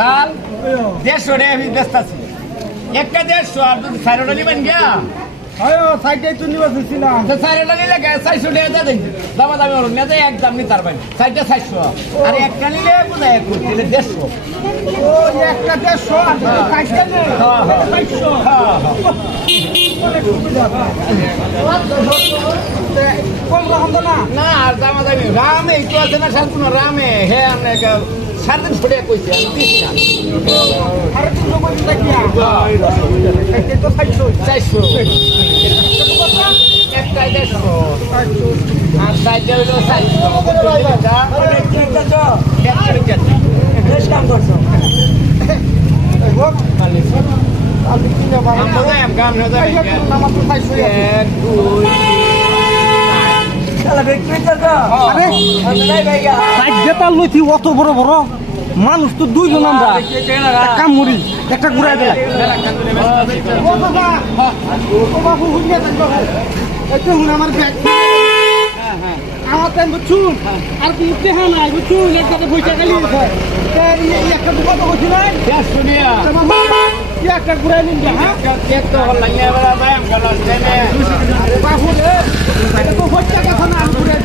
তাল দেড়শো টাকা পিস ব্যস্ত আছি। একটা দেড়শো আর দুটো নিবেন গিয়া? সাইডে চুনি বাসছিলাম তো সাইরোটা নিলে চারশো টাকা দিয়ে দিন দামা দামি হলো না এক দাম নি তার বাইরে। সাইডটা চারশো আর একটা নিলে বোঝায় এক দিলে দেড়শো। একটা দেড়শো হ্যাঁ, হ্যাঁ। কম রকম তো না। না আর দামা দামি রামে একটু আছে না রামে হে আমরা সাড়ে তিনশো টাকা কইছে আমি দিছি না। আরে তিনশো পঁচিশ টাকা সাইডে তো চারশো চারশো। একটা দেড়শো। আর সাইডে হইল চারশো। কাম করছ আপনি কিনে পাবেন আমরা গান হয়ে তো চারশো। এক দুই সাইডে তার লইছি অত বড় বড়। মানুষ তো দুইজন আমরা। একটা কাম করি একটা ঘুরাই দিলাই হুন আমার ব্যাগ। আমার টাইম বুঝছুন আর কি নাই বুঝছুন পয়সা একটা একটা ঘুরাই নিন হ্যাঁ এক তো হল লাগে এবার যাই আমি গেল ট্রেনে বাবু রে এটা তো হচ্ছে কথা না আমি ঘুরাই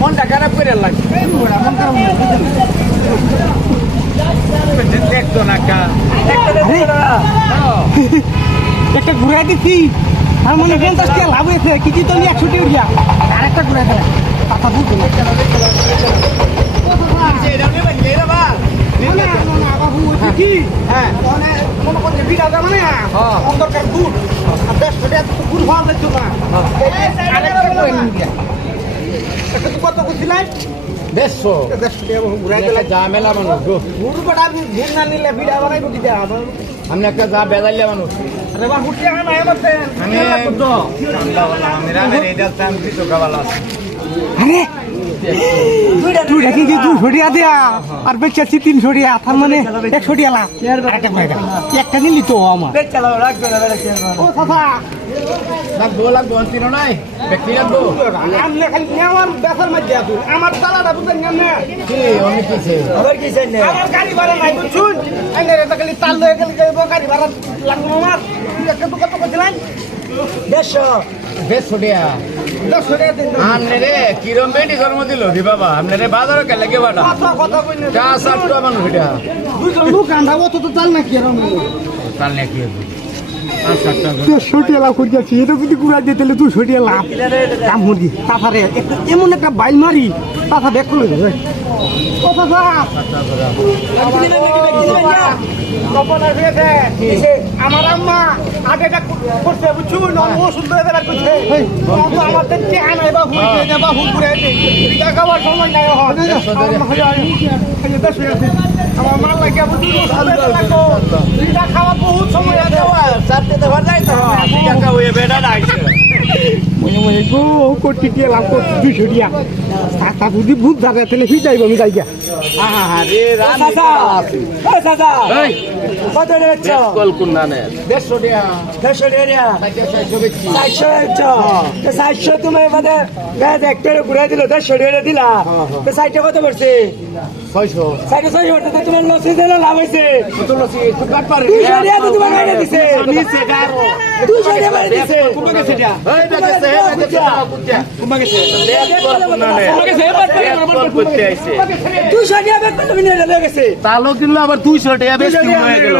মনটা খারাপ করে লাগছে দেখতো না একটা ঘুরাই দিচ্ছি আর মানে পঞ্চাশ টাকা লাভ হয়েছে। কি কি তো নিয়ে একশো টাকা দিয়া আর একটা ঘুরাই দেয় কথা বুঝতে না। এটা নেবেন এটা বা হ্যাঁ। মনে করছে বিড়া যাবে না অন্ধকার গুড় আর দেড়শো টাকা গুড় হওয়া যাইতো একটা তো কত করছিলেন দেড়শো। দেড়শো। টাকা ঘুরাই দিলে ঝামেলা মানুষ না নিলে একটা যা বেদাইলে মানুষ। আরে! বা হুটি আনা এমন আমি আমি রামের এটা চান কিছু খাওয়ালা আরে তুই দেখি যে তুই দেয়া আর বেচাচ্ছি তিন সরিয়া তার মানে এক সরিয়া লাভ। একটা নিলি তো আমার। ও লাগবো লাগবো অন্তিন নাই? ব্যক্তি লাগবো? আমনে খালি আমার বেসার মধ্যে আছো আমার তালাটা বুঝলেন কেমনে কি অনেক কিছু। আমার গাড়ি ভাড়া নাই বুঝছুন এনে এটা খালি তাল লয়ে গেলে গেলে গাড়ি ভাড়া লাগবে আমার তুই কত করছিলেন দেড়শো দেড়শো টাকা দিন কিরম বেটি জন্ম দিল দি বাবা? আমনে রে বাজারও কে লাগে বাটা? না চা সাত টাকা মানুষ এটা। দুজন লোক অত তো চাল না কি এরকম চাল লাভ করে যাচ্ছি। এটা যদি দিয়ে লাভ। মুরগি তাছাড়ে এমন একটা বাইল মারি তাছা করে দেবে আমার আম্মা আগে করছে বুঝছুন ওষুধ ধরে দেবার করছে। আমার তো নাই বা হুড় দিয়ে বা হুড় ঘুরে এটা খাবার সময় নাই আমার মা লাগে খাওয়ার বহুত সময় আছে। মনে মনে গো কোটি দিয়ে লাভ করছি দুইশো দিয়া টাকা যদি ভূত যাবে তাহলে ফি যাইব আমি যাই গিয়া। আহা হা রে রাম এই কত দিচ্ছ কল কুন্না নে দেড়শো টাকা চারশো বেচছি চারশো দিচ্ছ চারশো তুমি মানে গায়ে একটা ঘুরে দিল দেড়শো টাকা দিলা। তো সাইডে কত পড়ছে ছয়শো। সাইডে ছয়শো তোমার লসি দিলে লাভ হয়েছে। লসি দুইশো টাকা তো তোমার দিছে। দুইশো টাকা দিছে দুইশো টাকা নিয়ে গেছে তালো কিনলো আবার 200 টাকা বেশি হয়ে গেল।